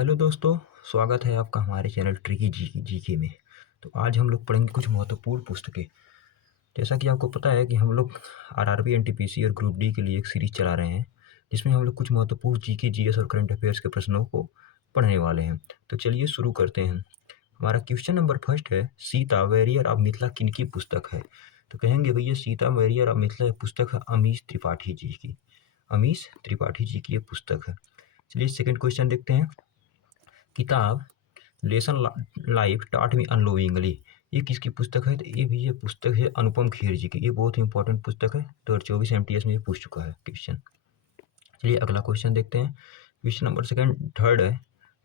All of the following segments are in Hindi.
हेलो दोस्तों, स्वागत है आपका हमारे चैनल ट्रिकी जीके में। तो आज हम लोग पढ़ेंगे कुछ महत्वपूर्ण पुस्तकें। जैसा कि आपको पता है कि हम लोग आरआरबी, एनटीपीसी और ग्रुप डी के लिए एक सीरीज चला रहे हैं, जिसमें हम लोग कुछ महत्वपूर्ण जीके, जीएस और करंट अफेयर्स के प्रश्नों को पढ़ने वाले हैं। तो चलिए शुरू करते हैं। हमारा क्वेश्चन नंबर फर्स्ट है, सीता वैरियर ऑफ मिथिला किनकी पुस्तक है? तो कहेंगे भैया सीता वैरियर ऑफ मिथिला पुस्तक है अमीश त्रिपाठी जी की। अमीश त्रिपाठी जी की ये पुस्तक है। चलिए सेकंड क्वेश्चन देखते हैं। किताब लेसन लाइफ टॉट मी अनलोविंगली, ये किसकी पुस्तक है? तो ये भी ये पुस्तक है अनुपम खेर जी की। ये बहुत ही इंपॉर्टेंट पुस्तक है, 2024 एमटीएस में ये पूछ चुका है क्वेश्चन। चलिए अगला क्वेश्चन देखते हैं। क्वेश्चन नंबर थर्ड है।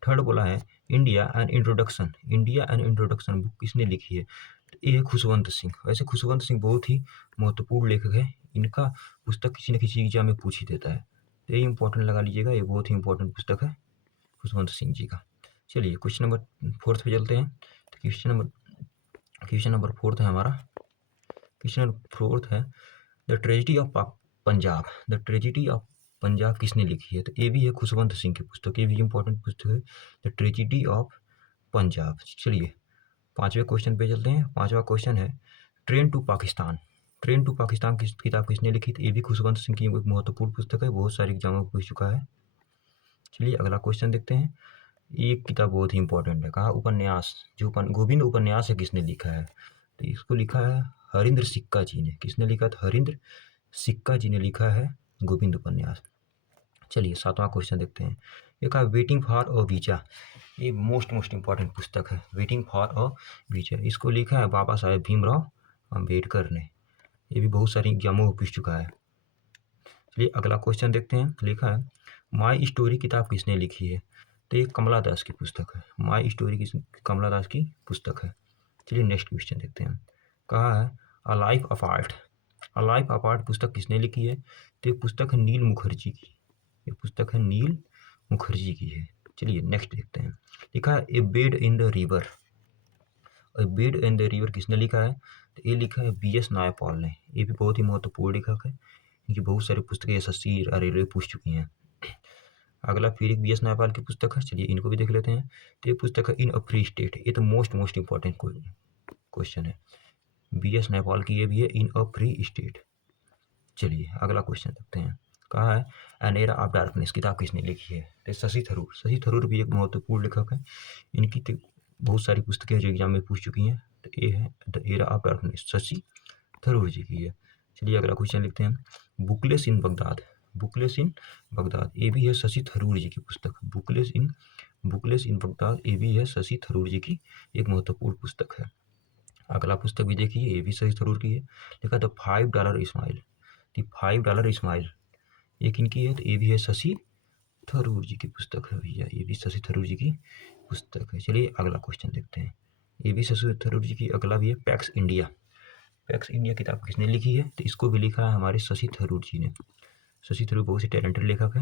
थर्ड बोला है India and introduction. India and introduction book किसने लिखी है? तो ये है खुशवंत सिंह। वैसे खुशवंत सिंह बहुत ही महत्वपूर्ण लेखक है। इनका पुस्तक किसी न किसी एग्जाम में पूछ ही देता है, तो ये इंपॉर्टेंट लगा लीजिएगा। ये बहुत ही इंपॉर्टेंट पुस्तक है खुशवंत सिंह जी का। चलिए क्वेश्चन नंबर फोर्थ पे चलते हैं। तो क्वेश्चन नंबर फोर्थ है हमारा। क्वेश्चन नंबर फोर्थ है the tragedy of Punjab. The tragedy of Punjab किसने लिखी है? तो ये भी है खुशवंत सिंह की पुस्तक। ये भी इंपॉर्टेंट पुस्तक है, द ट्रेजिडी ऑफ पंजाब। चलिए पांचवें क्वेश्चन पे चलते हैं। पांचवा क्वेश्चन है train to Pakistan. Train to Pakistan की किताब किसने लिखी? तो ये भी खुशवंत सिंह की एक महत्वपूर्ण पुस्तक है, बहुत सारे एग्जामों में पूछ चुका है। चलिए अगला क्वेश्चन देखते हैं। ये किताब बहुत ही इंपॉर्टेंट है। कहा उपन्यास, जो गोविंद उपन्यास है किसने लिखा है? तो इसको लिखा है हरिंद्र सिक्का जी ने। किसने लिखा? था हरिंद्र सिक्का जी ने लिखा है गोविंद उपन्यास। चलिए सातवां क्वेश्चन देखते हैं। ये कहा वेटिंग फॉर अ वीजा। ये मोस्ट इंपॉर्टेंट पुस्तक है, वेटिंग फॉर अ वीजा। इसको लिखा है बाबा साहेब भीमराव अम्बेडकर ने। ये भी बहुत सारी एग्जामों में पूछ चुका है। चलिए अगला क्वेश्चन देखते हैं। लिखा है माई स्टोरी किताब किसने लिखी है? तो ये कमला दास की पुस्तक है। माई स्टोरी की कमला दास की पुस्तक है। चलिए नेक्स्ट क्वेश्चन देखते हैं। कहा है a life apart. A life apart पुस्तक किसने लिखी है? तो ये पुस्तक है नील मुखर्जी की। ये पुस्तक है नील मुखर्जी की है। चलिए नेक्स्ट देखते हैं। लिखा है a bed in the river. A bed in the river किसने लिखा है? तो ये लिखा है BS नायपॉल ने। ये भी बहुत ही महत्वपूर्ण लेखक है, इनकी बहुत सारी पुस्तकें एसएससी रेलवे पूछ चुकी हैं। अगला फिर एक BS नायपाल की पुस्तक है। चलिए इनको भी देख लेते हैं। तो ये पुस्तक है इन अ फ्री स्टेट। ये तो मोस्ट इंपॉर्टेंट क्वेश्चन है। BS नायपाल की ये भी है इन अ फ्री स्टेट। चलिए अगला क्वेश्चन देखते हैं। कहा है एन एरा ऑफ डार्कनेस किताब किसने लिखी है? तो शशि थरूर। शशि थरूर भी एक महत्वपूर्ण लेखक है। इनकी तो बहुत सारी पुस्तकें जो एग्जाम में पूछ चुकी हैं। तो ये है the era of darkness, Shashi Tharoor ji की है। चलिए अगला क्वेश्चन लिखते हैं। Bookless in Baghdad. Bookless in Baghdad ये भी है शशि थरूर जी की पुस्तक। बुकलेस इन बगदाद ये भी है शशि थरूर जी की एक महत्वपूर्ण पुस्तक है। अगला पुस्तक भी देखिए, ये भी शशि थरूर की है। लिखा द $5 स्माइल। द $5 स्माइल ये किनकी है? तो ये भी है शशि थरूर जी की पुस्तक है भैया। ये भी शशि थरूर जी की पुस्तक है। चलिए अगला क्वेश्चन देखते हैं। ये भी शशि थरूर जी की। अगला भी है पैक्स इंडिया। पैक्स इंडिया किताब किसने लिखी है? तो इसको भी लिखा है हमारे शशि थरूर जी ने। शशि थरूर बहुत ही टैलेंटेड लेखक है।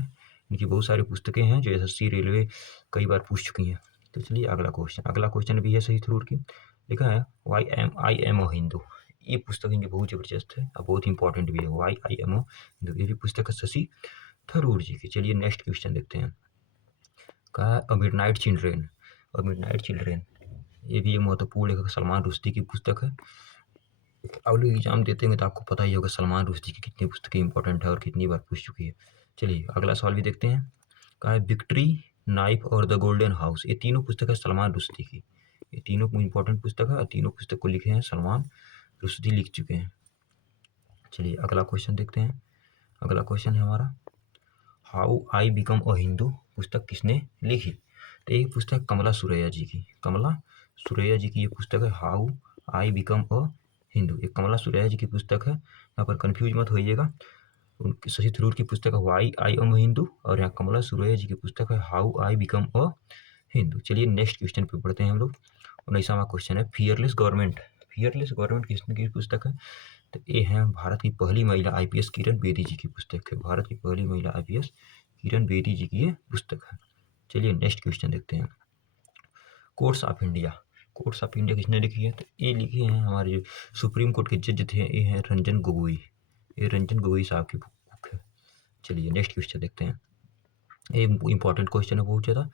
इनकी बहुत सारी पुस्तकें हैं जो एसएससी रेलवे कई बार पूछ चुकी हैं। तो चलिए अगला क्वेश्चन भी है शशि थरूर की। लिखा है why am I am a Hindu. ये पुस्तक इनकी बहुत जबरदस्त है और बहुत इंपॉर्टेंट भी है। Why I am a Hindu ये भी पुस्तक है शशि थरूर जी की। चलिए नेक्स्ट क्वेश्चन देखते हैं। कहा है अ मिडनाइट चिल्ड्रेन। अ मिडनाइट चिल्ड्रेन ये भी एक महत्वपूर्ण लेखक सलमान रुश्दी की पुस्तक है। आप लोग एग्जाम देते हैं तो आपको पता ही होगा सलमान रुश्दी की कितनी पुस्तकें इंपॉर्टेंट है और कितनी बार पूछ चुकी है। चलिए अगला सवाल भी देखते हैं। कहा है विक्ट्री, नाइफ और द गोल्डन हाउस। ये तीनों पुस्तक है सलमान रुश्दी की। ये तीनों इंपॉर्टेंट पुस्तक है और तीनों पुस्तक को लिखे हैं सलमान रुश्दी लिख चुके हैं। चलिए अगला क्वेश्चन देखते हैं। अगला क्वेश्चन है हमारा how I become a Hindu पुस्तक किसने लिखी? तो ये पुस्तक कमला सुरैया जी की। कमला सुरैया जी की ये पुस्तक है how I become a Hindu. ये कमला सुरैया जी की पुस्तक है, यहाँ पर कंफ्यूज मत होइएगा। उनकी शशि थरूर की पुस्तक है वाई आई एम हिंदू और यहाँ कमला सुरैया जी की पुस्तक है how I become a Hindu. चलिए नेक्स्ट क्वेश्चन पे पढ़ते हैं हम लोग। 19वां क्वेश्चन है फियरलेस गवर्नमेंट। फियरलेस गवर्नमेंट किसने की पुस्तक है? तो ये है भारत की पहली महिला आईपीएस किरण बेदी जी की पुस्तक है। भारत की पहली महिला आईपीएस किरण बेदी जी की ये पुस्तक है। चलिए नेक्स्ट क्वेश्चन देखते हैं। Courts of India. Courts of India किसने लिखी है? तो ये लिखे हैं हमारे जो सुप्रीम कोर्ट के जज थे, ये हैं रंजन गोगोई। ये रंजन गोगोई साहब की बुक है। चलिए नेक्स्ट क्वेश्चन देखते हैं। ये इंपॉर्टेंट क्वेश्चन है बहुत ज़्यादा।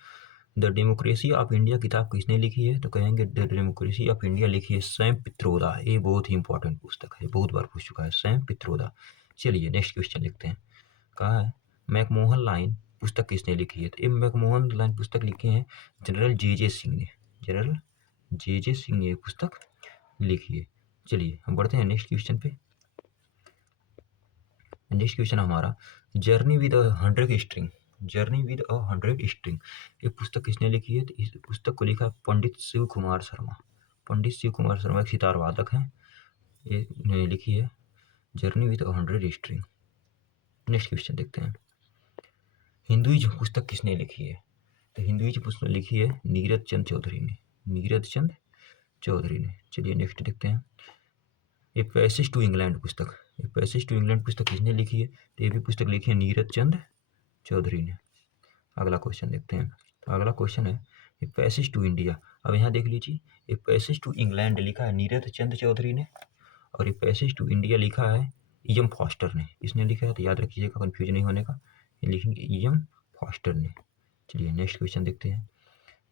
द डेमोक्रेसी ऑफ इंडिया किताब किसने लिखी है? तो कहेंगे द डेमोक्रेसी ऑफ इंडिया लिखी है सैम पित्रोदा। ये बहुत ही इंपॉर्टेंट पुस्तक है, बहुत बार पूछ चुका है, सैम पित्रोदा। चलिए नेक्स्ट क्वेश्चन लिखते हैं। कहा है मैकमोहन लाइन पुस्तक किसने लिखी है? तो ये मैकमोहन लाइन पुस्तक लिखी है जनरल जे सिंह ने। जनरल जे सिंह ने ये पुस्तक लिखी है। चलिए हम बढ़ते हैं नेक्स्ट क्वेश्चन पे। नेक्स्ट क्वेश्चन हमारा journey with a 100 string. Journey with a 100 string ये पुस्तक किसने लिखी है? तो इस पुस्तक को लिखा पंडित शिव कुमार शर्मा। पंडित शिव कुमार शर्मा एक सितार वादक हैं, ये ने लिखी है journey with a 100 string. Next question देखते हैं। हिंदुइज्म पुस्तक किसने लिखी है? तो हिंदुइज्म पुस्तक लिखी है नीरज चंद चौधरी ने। नीरज चंद चौधरी ने। चलिए नेक्स्ट देखते हैं। ए पैसेज टू इंग्लैंड पुस्तक, ए पैसेज टू इंग्लैंड पुस्तक किसने लिखी है? तो ये भी पुस्तक लिखी है नीरज चंद चौधरी ने। अगला क्वेश्चन देखते हैं। तो अगला क्वेश्चन है ए पैसेज टू इंडिया। अब यहाँ देख लीजिए, ए पैसेज टू इंग्लैंड लिखा है नीरज चंद चौधरी ने, और ए पैसेज टू इंडिया लिखा है ई एम फॉस्टर ने। इसने लिखा है, तो याद रखिएगा कंफ्यूज नहीं होने का, ये लिखेंगे ई एम फॉस्टर ने। चलिए नेक्स्ट क्वेश्चन देखते हैं।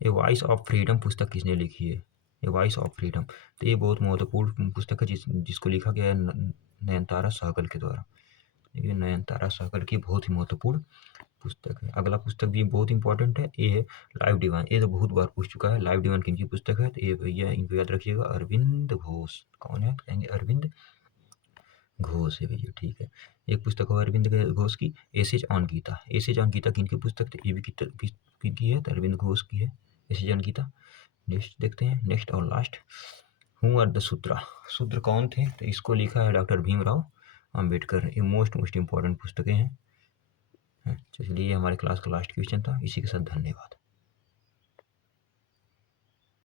ए वॉइस ऑफ फ्रीडम पुस्तक किसने लिखी है? ए वॉइस ऑफ फ्रीडम, तो ये बहुत महत्वपूर्ण पुस्तक है जिसको लिखा गया है नयनतारा सहगल के द्वारा। ये नयनतारा सहगल की बहुत ही महत्वपूर्ण पुस्तक है। अगला पुस्तक भी बहुत इंपॉर्टेंट है, ये है लाइव डिवाइन। ये तो बहुत बार पूछ चुका है, लाइव डिवाइन किनकी पुस्तक है? तो ये भैया इनको याद रखिएगा, अरविंद घोष। कौन है? कहेंगे अरविंद घोष है भैया, ठीक है। एक पुस्तक है अरविंद घोष की essays on Gita. Essays on Gita किनकी पुस्तक? तो ये भी किनकी है? तो अरविंद घोष की है एसेज ऑन गीता। नेक्स्ट देखते हैं, नेक्स्ट और लास्ट, हु आर द शूद्रा। शूद्र कौन थे? तो इसको लिखा है डॉक्टर भीमराव अम्बेडकर। ये मोस्ट इंपॉर्टेंट पुस्तकें हैं। चलिए हमारे क्लास का लास्ट क्वेश्चन था। इसी के साथ धन्यवाद।